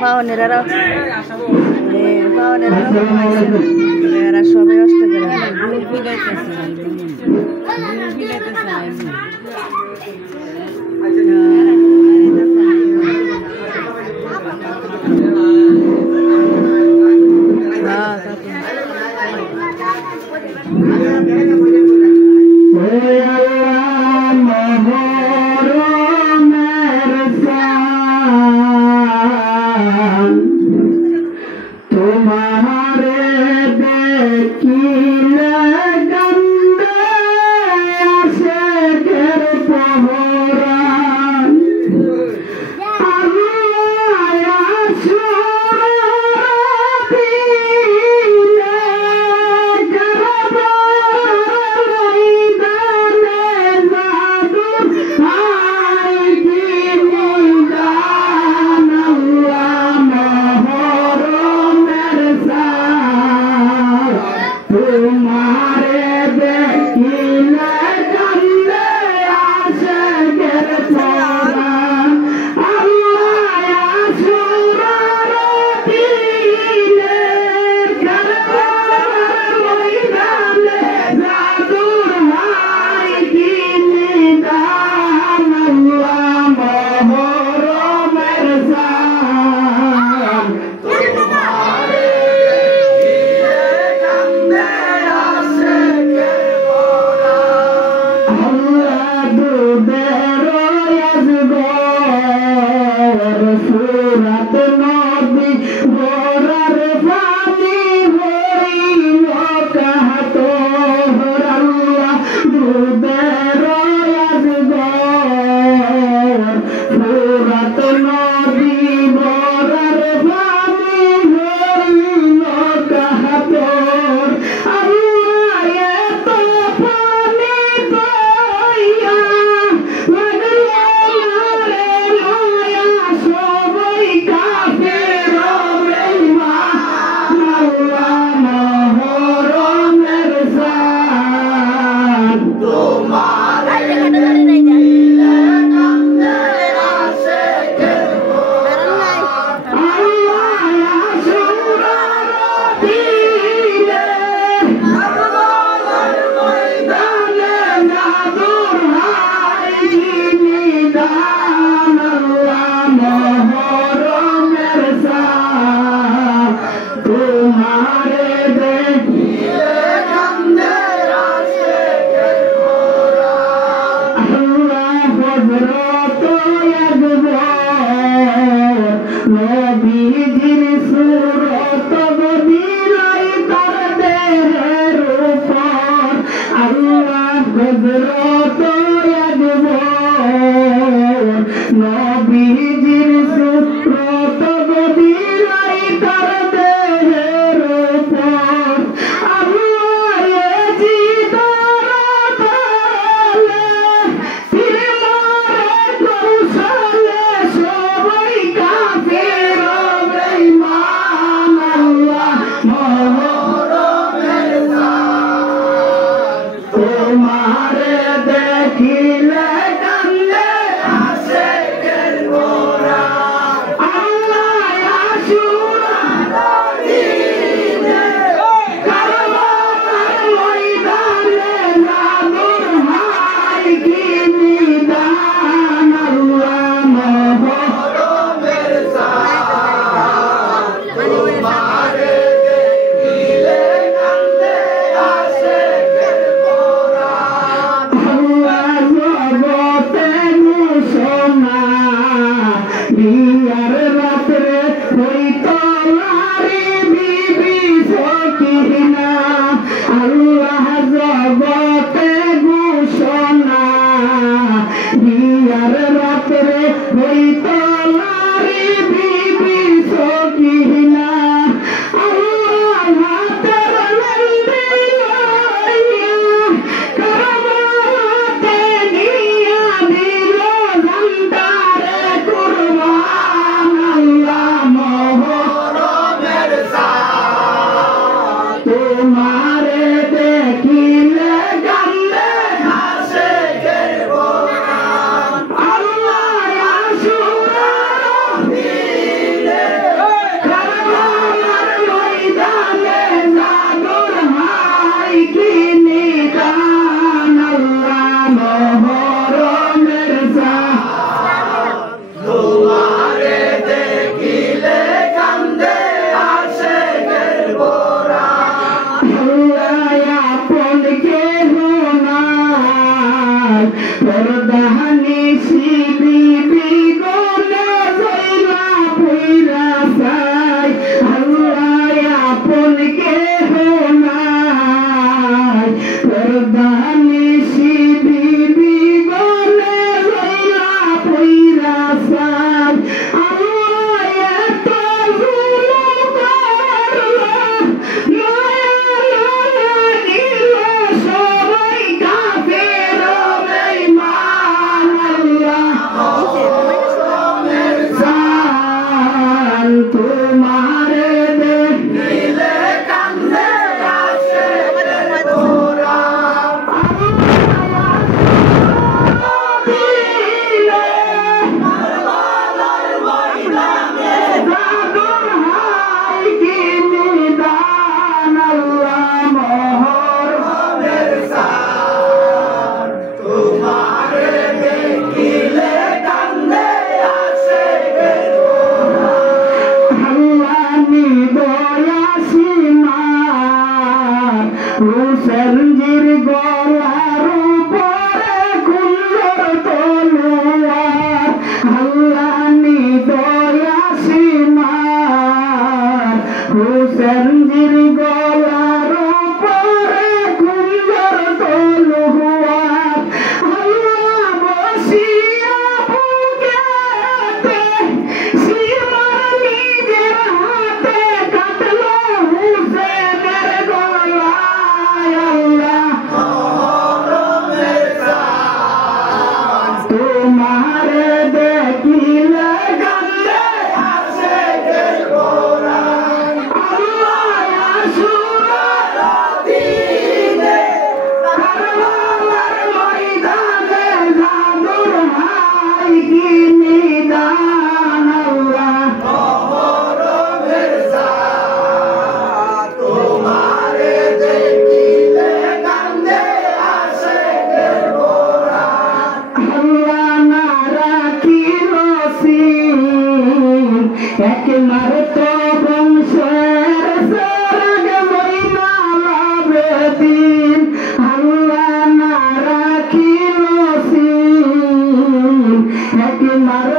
পাওনেরারা এরা সবাই অষ্ট করে তোমারে দেখিলে কান্দে আশেকের পরাণ আপন কেহ নাই পরদানি শিবিবি গলে জইলা পুইরা চাই আল্লাহ আপন কেহ নাই পরদানি শিবিবি গলে জইলা পুইরা চাই আল্লাহ এত জুলুম করলো সবাই কাফের বেঈমান আল্লাহ তোমারে দেখিলে কান্দে আশেকের পরাণ কারবালার ময়দানে জাদুর হাই কি নিদান আল্লাহ মহরমের সার তোমারে দেখিলে কান্দে আশেকের পরাণ আল্লাহ নিদয়া সীমার রুসেনজির গলার উপরে কুল্লর তলোয়ার আল্লাহ নিদয়া সীমার রুসেনজির গলার উপরে কুল্লর তলোয়ার আল্লাহ বসিয়া বুকেতে সীমার নিজের হাতে কাটলো হুসেনের গলায় আল্লাহ তোমারে দেখিলে কান্দে আশেকের পরাণ আল্লাহ আশুরার দিনে কারবালার ময়দানে জাদুর হাই কি নিদান আল্লাহ মহরমের সার তোমারে দেখিলে কান্দে আশেকের পরাণ আল্লাহ না রাখিল সিন একমার তো বংশের সরগ মইনা লাভে দিন আল্লাহ না রাখিল সিন একমার